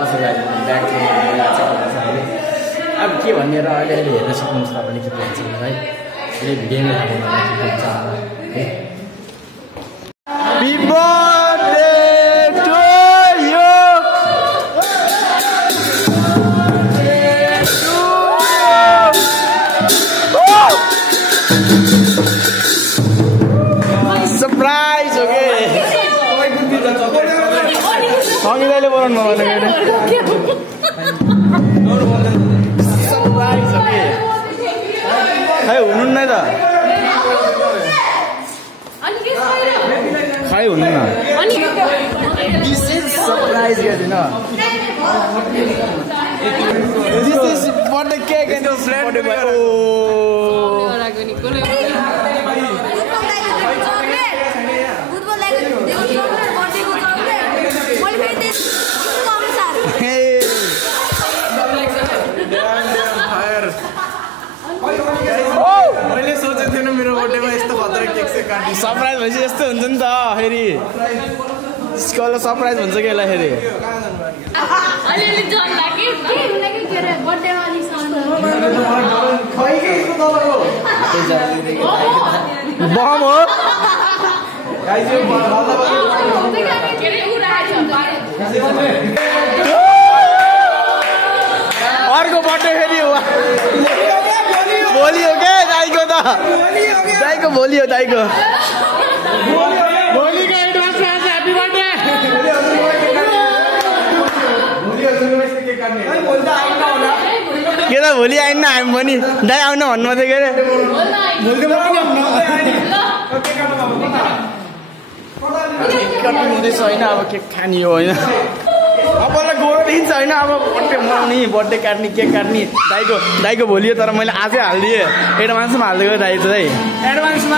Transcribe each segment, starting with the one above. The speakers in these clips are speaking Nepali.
बसेर ब्याग अब के भन्ने र अहिले हेर्न सक्नुहुन्छ तपाईँले के भन्छ है अहिले भिडियोमा थाहा के भन्छ है सरप्राइज हो के सङ्गीताले बोलाउनु सरप्राइज हो के खै हुनुहुन्न त खै हुनुहुन्न दिस इज सरप्राइज गर्दिन this is birthday cake and birthday boy मैले सोचेको थिएन मेरो बर्थडेमा यस्तो भद्र केक चाहिँ काट्नु सरप्राइज भएपछि यस्तो हुन्छ नि त फेरि स्कल सरप्राइज हुन्छ कि यसलाई फेरि बम हो अर्को बर्थडे फेरि हो भोलि हो क्या दाइको त दाइको भोलि हो दाइको भोलिको एडभान्समा आज ह्यापी बर्थडे के त भोलि आइन्न हामी पनि दाइ आउन भन्नु थियो के अरे हुँदैछ होइन अब केक खाने हो होइन अबलाई गोरो देखिन्छ होइन अब बर्थडे मनाउने बर्थडे काट्ने केक काट्ने दाइको भोलि हो तर मैले आजै हालिदिएँ एडभान्समा हालिदिएको दाइ त है एडभान्समा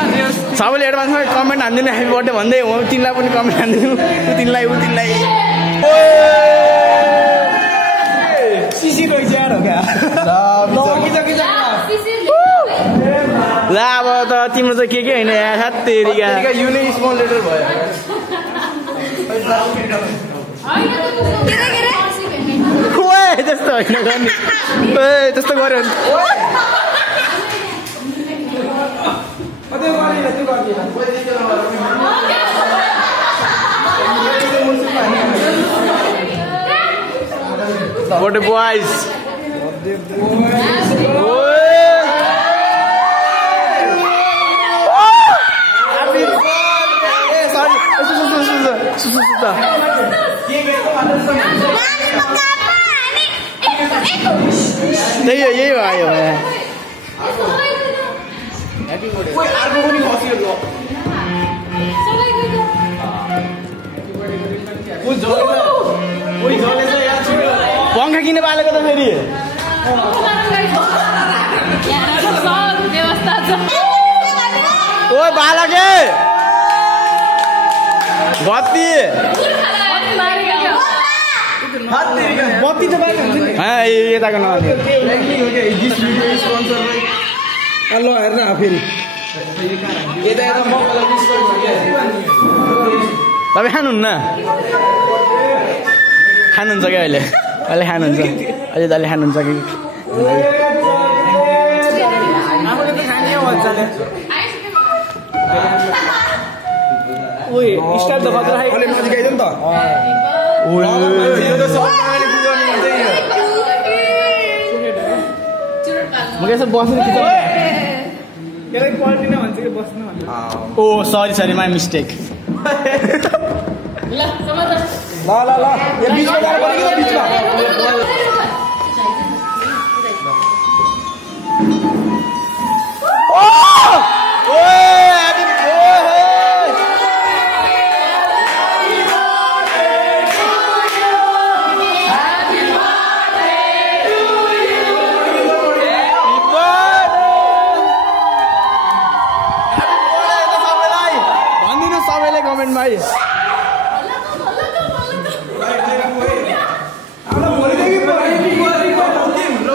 सबैले एडभान्समा कमेन्ट हानिदिनु ह्यापी बर्थडे भन्दै हो तिनलाई पनि कमेन्ट हानिदिनु तिनलाई सिसीको इच्छा हो क्या ल अब त तिम्रो चाहिँ के होइन यहाँ साथीका युनिक स्मल लेटर भयो त्यस्तो होइन गर्ने त्यस्तो गऱ्यो बर्थडे बोइज यही भयो पंखा किन बालेको त फेरि ओ बालके बत्ती बत्ती त बाहिर हुन्छ नि यताको न ल हेर्न फेरि यता यता मकलाई मिस गर्नु तपाईँ खानुहुन्न खानुहुन्छ क्या अहिले खानुहुन्छ अहिले त अहिले खानुहुन्छ कि आफूले त खाने हो मजाले ओइ स्टाइल त खतरा है अलि नजिक आइदियो नि त म कसो बस्नु त्यसलाई पल्टिन भन्छ कि बस्नु भन्छ ओ सरी माई मिस्टेक ल यो बिचमा जानु पर्यो कि त बिचमा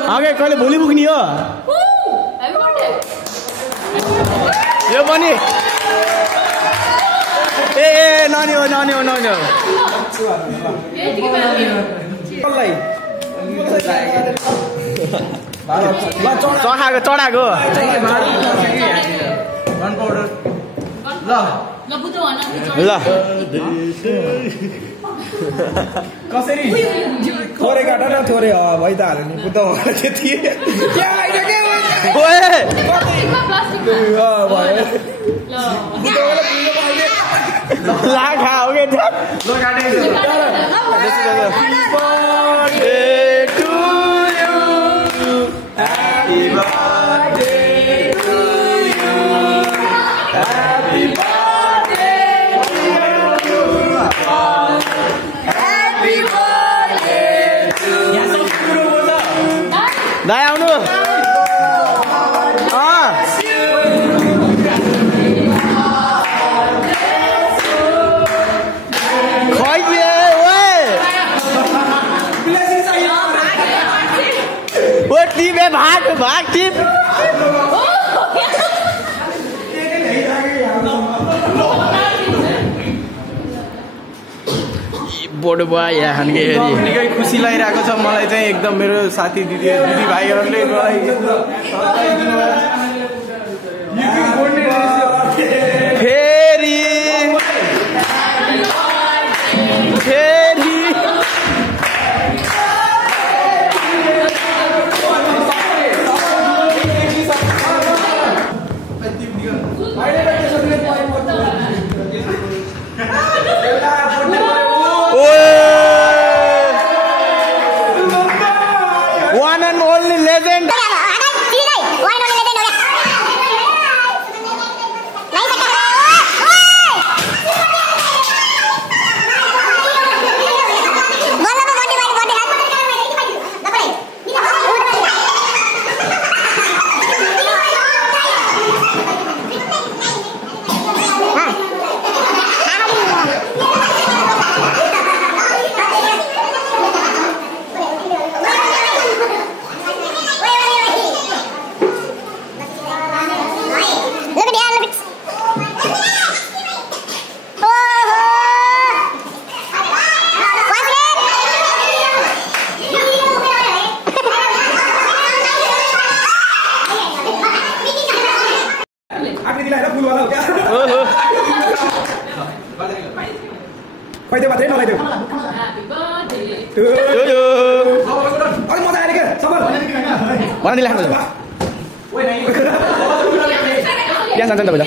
आगे कहिले भोलि पुग्ने हो यो पनि ए नानी हो चढाएको ल कसरी थोरै काट न थोरै भाइ त हाल्यो नि बुद्ध त्यति दाइ आउनु टिप भाग टिप बोर्ड भयो यहाँ निकै खुसी लागिरहेको छ मलाई चाहिँ एकदम मेरो साथी दिदी भाइहरूले फेरि one and only legend. Quay mặt thế nào này được? Ôi một này đi kìa, xong rồi. Mana đi làm rồi? Biar santai bây giờ.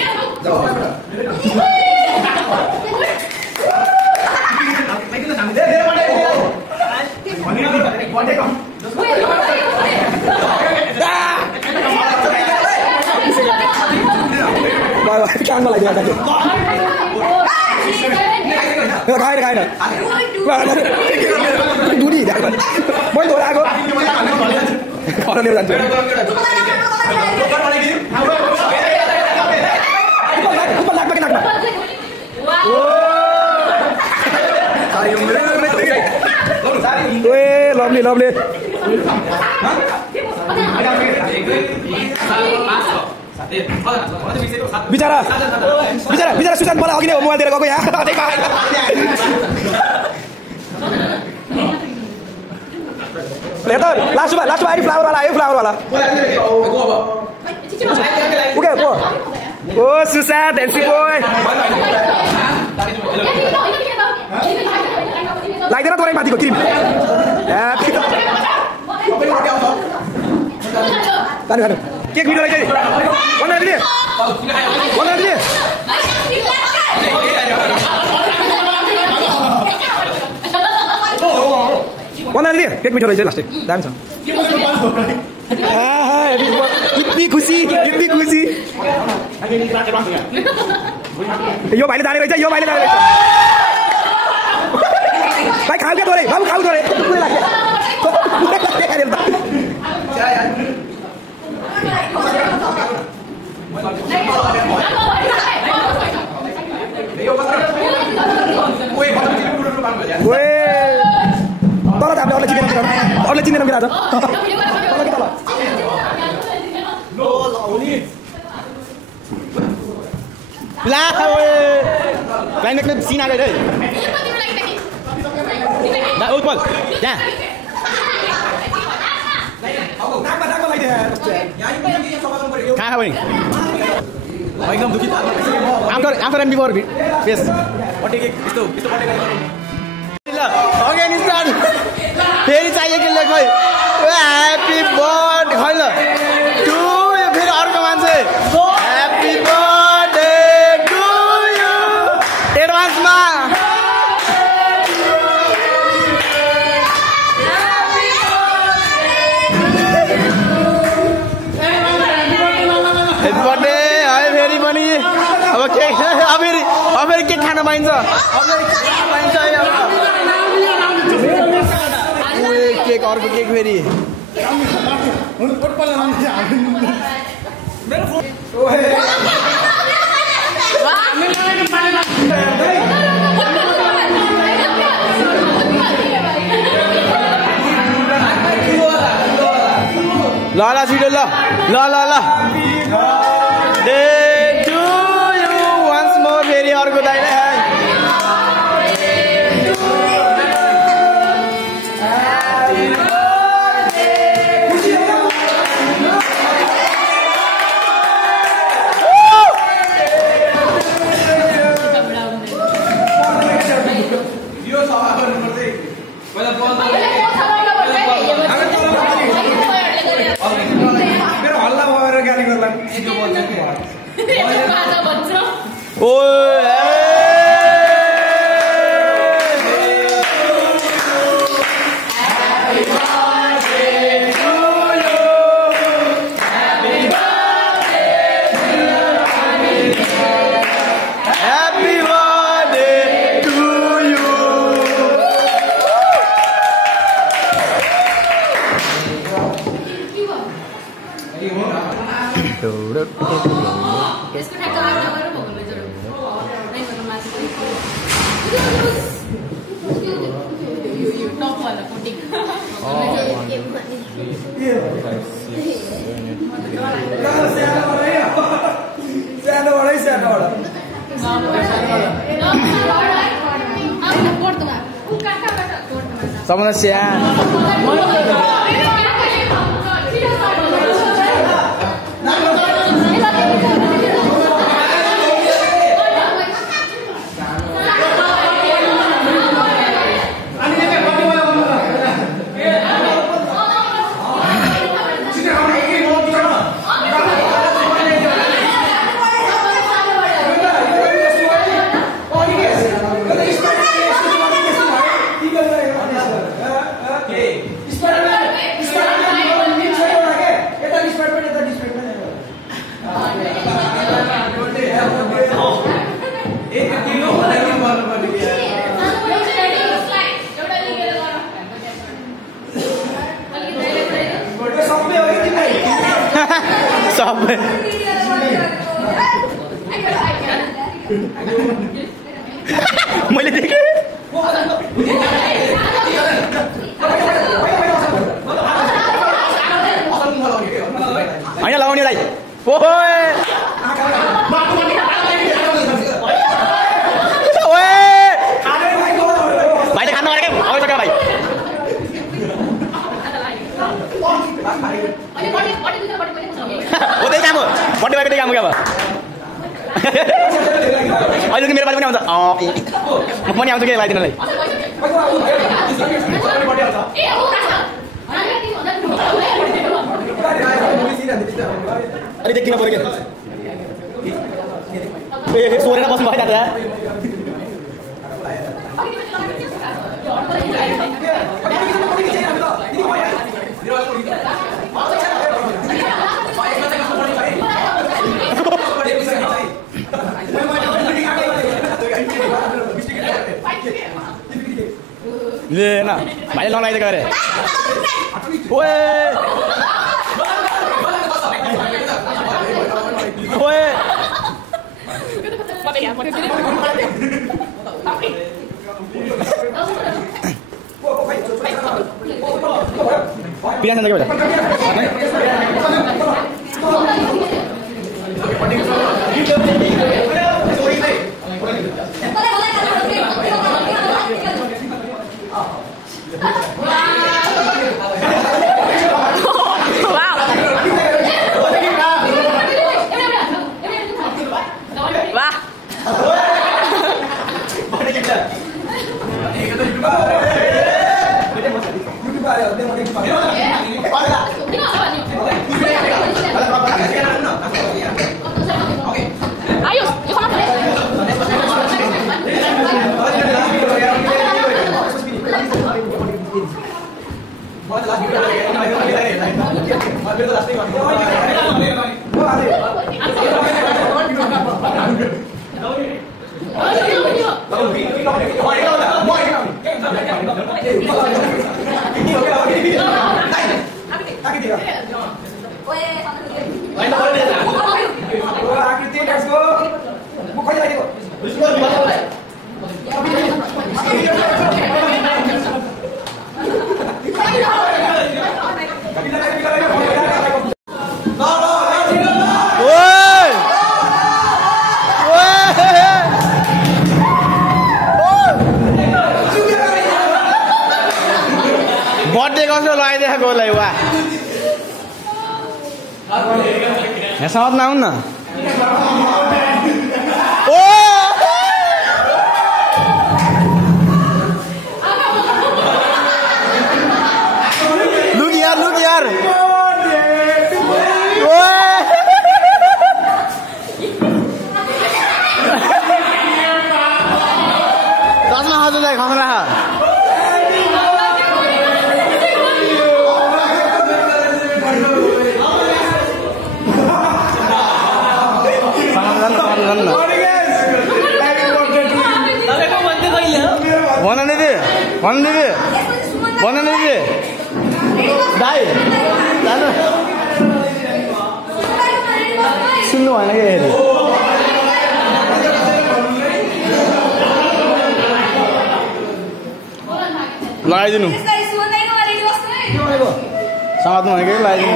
Rồi cái căng vào lại được kìa. Khai này. Đú đi đã. Mỗi đồ đã có. Có nó nêu dần rồi. Không lạc cái nặng này. Ui, lom đi. Bicara Susan bola lagi nih mau tidak kok ya. Lihat last ini flower wala. Oke, gua. Oh, Susan, dancing boy. Like dia orang mati kok kirim. Ya, kita. Tahan. Kek video lagi. Mana dia? Mana dia? Kek video lagi last. Dance. Ipi खुशी. यो भाइले दाले रहेछ भाइ खाऊ क्या तोरे बाबु खाऊ तोरे पुरै लाग्यो तल थाप्ने अरूले चिनेन किन आज ला क्लाइमेक्सले सिन आएको उत्पल त्यहाँ कहाँ बहिनी एकदम दुखित after and before face again start फेरि चाहियो कि ले खै ह्याप्पी बर्थडे खै ल टु यु फेरि अर्को मान्छे ह्याप्पी बर्थडे टु यु एडभान्समा ह्याप्पी बर्थडे है फेरि पनि अब के फेरि के खान पाइन्छ केक अर्को केक फेरि ल ल छिटो ल ल ल ल day to you once more फेरि अर्को दाइले समस्या मैले देखेँ होइन लगाउनेलाई भाइले खानु अरे क्या भाइ हो त्यही काम हो बर्थडे भएको त्यही काम हो क्या अब अहिले मेरो बारे पनि आउँछ म पनि आउँछु के लगाइदिनलाई अलिक देखिन पऱ्यो क्या सोरेर बस्नु भयो दादा ले ना भाइले नलाइदिएको अरे ओए ओए पियान के बेटा Ayo, बर्थडे कसो लगाइदिएको उसलाई वा यहाँ साथ नआउन न ओ लुक यार चस्मा हजुरलाई खसरा भन दिदी दाइ सुन्नु भएन कि हेरी लगाइदिनु साथमा भनेको लगाइदिनु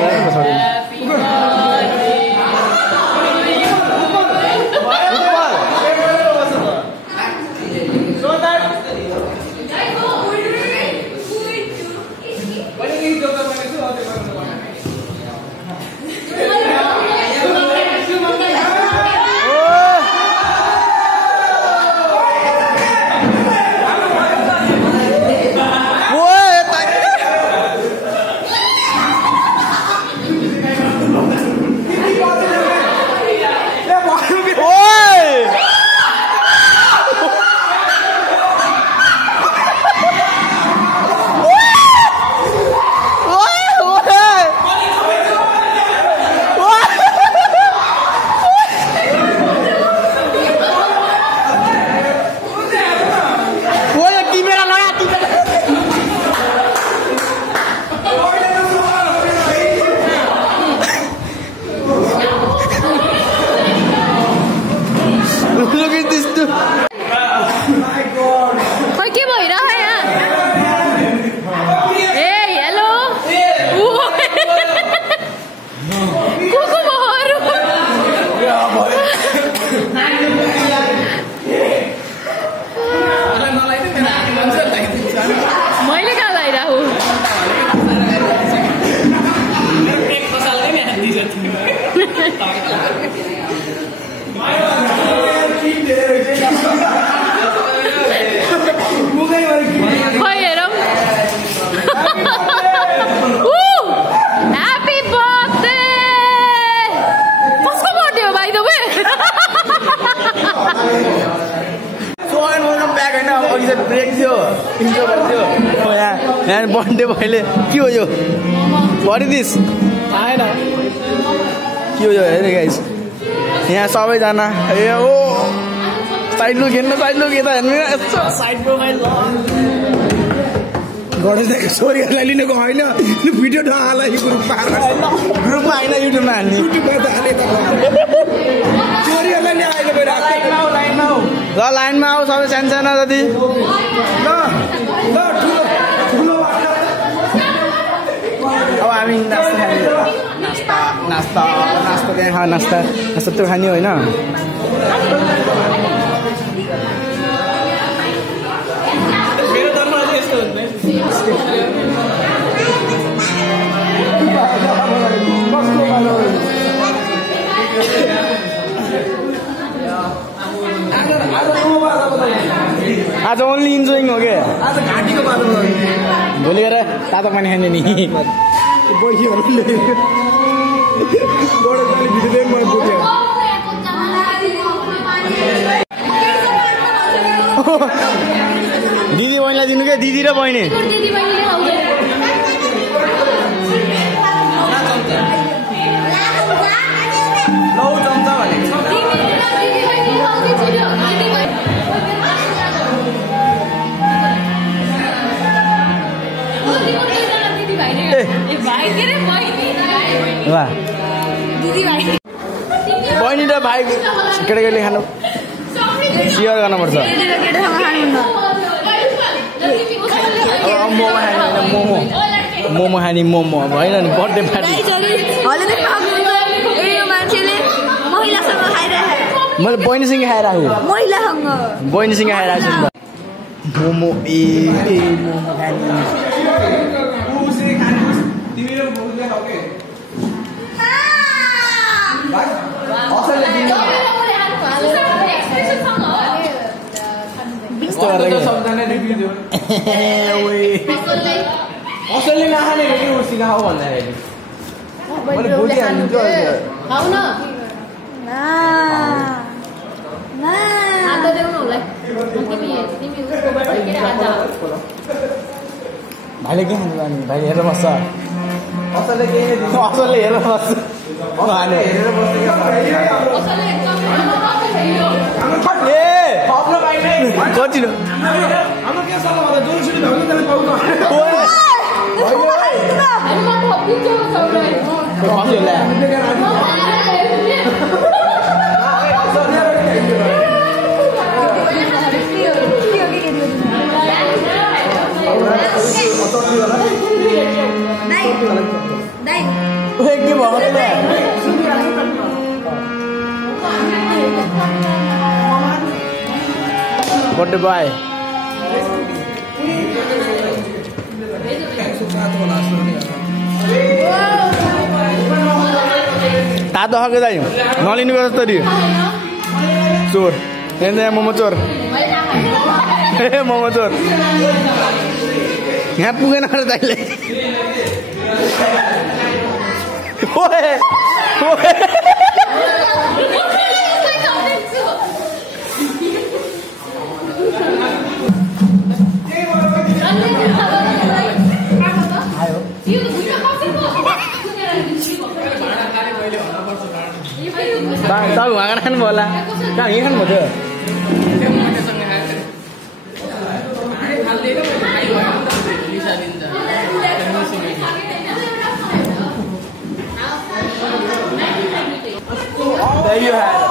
बर्थडे भइले के हो यो भरिदिस आएन के हो यो हेरे गाइस यहाँ सबैजना ए ओ साइड लुक यता हेर्नु यस्तो साइड प्रोफाइल गणेश छोरीहरूलाई लिनेको होइन भिडियो नहाल्ला यो ग्रुपमा होइन युट्युबमा हाल्ने छोरीहरूलाई नि अहिले गइरहेको ल लाइनमा आऊ सबै सानो जति अब हामी नास्ता त्यहाँ खा नास्ता त्यो खाने होइन आज ओन्ली इन्जोइङ हो क्या आज घाँटीको बाटो भोलि गएर तातो पानी खाने नि दिदी बहिनीलाई दिनु क्या दिदी र बहिनी बहिनी र भाइ केटाकेटीले खानु सेयर गर्नुपर्छ मोमो खाने मोमो होइन नि बर्थडे पार्टी मैले बहिनीसँग खाइरहेको बहिनीसँग खाइरहेको छु मोमो मोमो खाने असलले नखाने कि उसी खाऊ भन्दाखेरि मैले बुझिहाल्छु भाइले के खानु जाने भाइले हेरेर बस्छ असलले हेरेर बस्छ कतिलो बर्थडे बॉय तातो खाएको दाइ नलिनुको जस्तरी चोर मोमो चोर मोमो चोर यहाँ पुगेन अरे दाइले Tahu nggak kan bola? Nah ini kan mode. There you have it.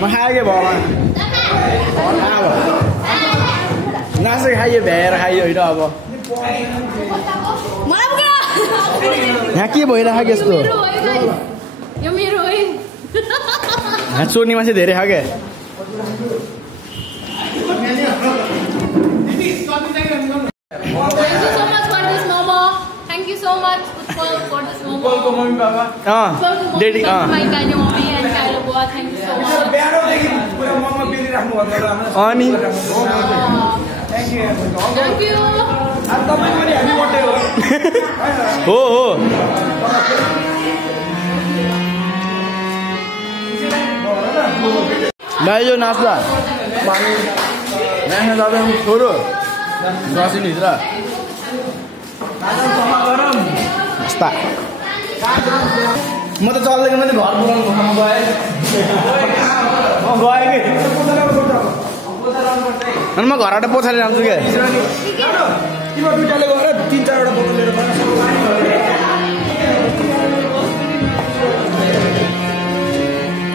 Mà hai cái bò mà. Bò nào à? Nó sẽ hai cái bè hai cái đó bò. यहाँ के भइरहेको यस्तो यहाँ चोर्ने मान्छे धेरै छ क्या अनि हो भाइ यो नाच्ला नाच्न जाँदा छोरो बसिनु भित्र म त चल्दैन मैले घर बोलाउनु गएँ अनि म घरबाट पोछाले जान्छु क्या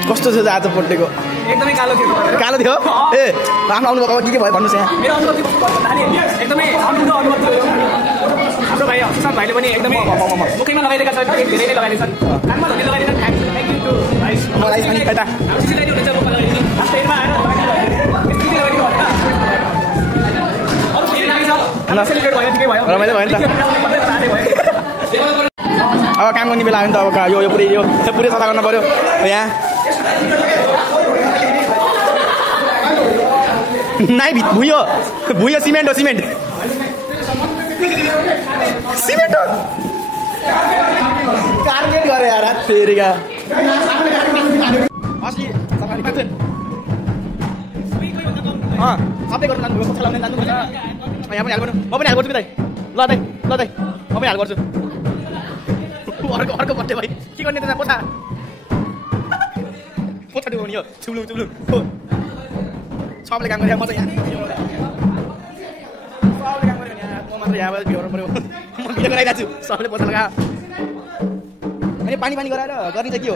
कस्तो छ आज पट्टेको एकदमै कालो थियो ए आफ्नो आउनु भएको के भयो भन्नुहोस् यहाँ मेरो अनुभव एकदमै अनुभव थियो हाम्रो भाइ सुशान्त भाइले पनि एकदमै मुखैमा लगाइदिएका छन् धेरै नै लगाइदिएका छन् कानमा धनी लगाइदिएका थ्याङ्क यू टु भाइ मलाई पनि एउटा सिलाइदिनु हुन्छ मुखमा लगाइदिनु लास्ट एन्डमा आएर अरू फेरि लागि छ सेलिब्रेट भयो ठिकै भयो रमाइलो भयो नि त अब काम गर्ने बेला आयो नि त अब यो पुरै सफा गर्न पर्यो यहाँ नाइ भुइँ हो सिमेन्ट हो सिमेन्ट हो कार्पेट गरे यार फेरिका असली सफारी मात्र सबै गर्नु जानु पछा लाउने जानुपर्छ यहाँ पनि हाल गर्नु म पनि हाल गर्छु दाइ ल दाइ म पनि हाल गर्छु अर्को बर्थडे भाइ के गर्ने त पोछा डुबाउने हो चुब्लु सबले काम गरे म चाहिँ यहाँ सबले काम गरे यहाँ म मात्र यहाँ भ्याउनु पऱ्यो म भिडियो गराइरहेको छु सबले पोछा लगा अनि पानी गराएर गर्ने चाहिँ के हो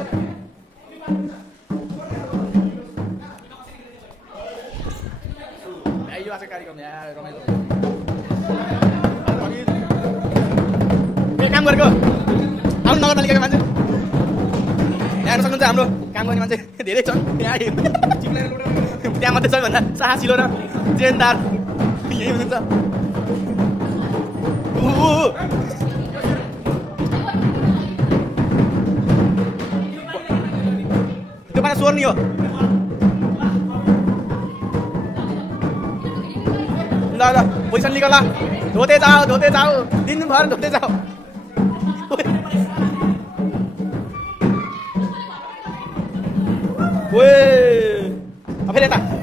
यो आज कार्यक्रम यहाँ रमाइलो काम गरेको आउनु नगरपालिकाको मान्छे यहाँ सक्नुहुन्छ हाम्रो काम गर्ने मान्छे धेरै छन् त्यहाँ मात्रै सबैभन्दा साहसिलो र जेनदार यही हुनुहुन्छ त्यो पाना स्वर नि हो ल पोजिसन निकाल धोते जाओ दिनभर धोते जाओ फेरि यता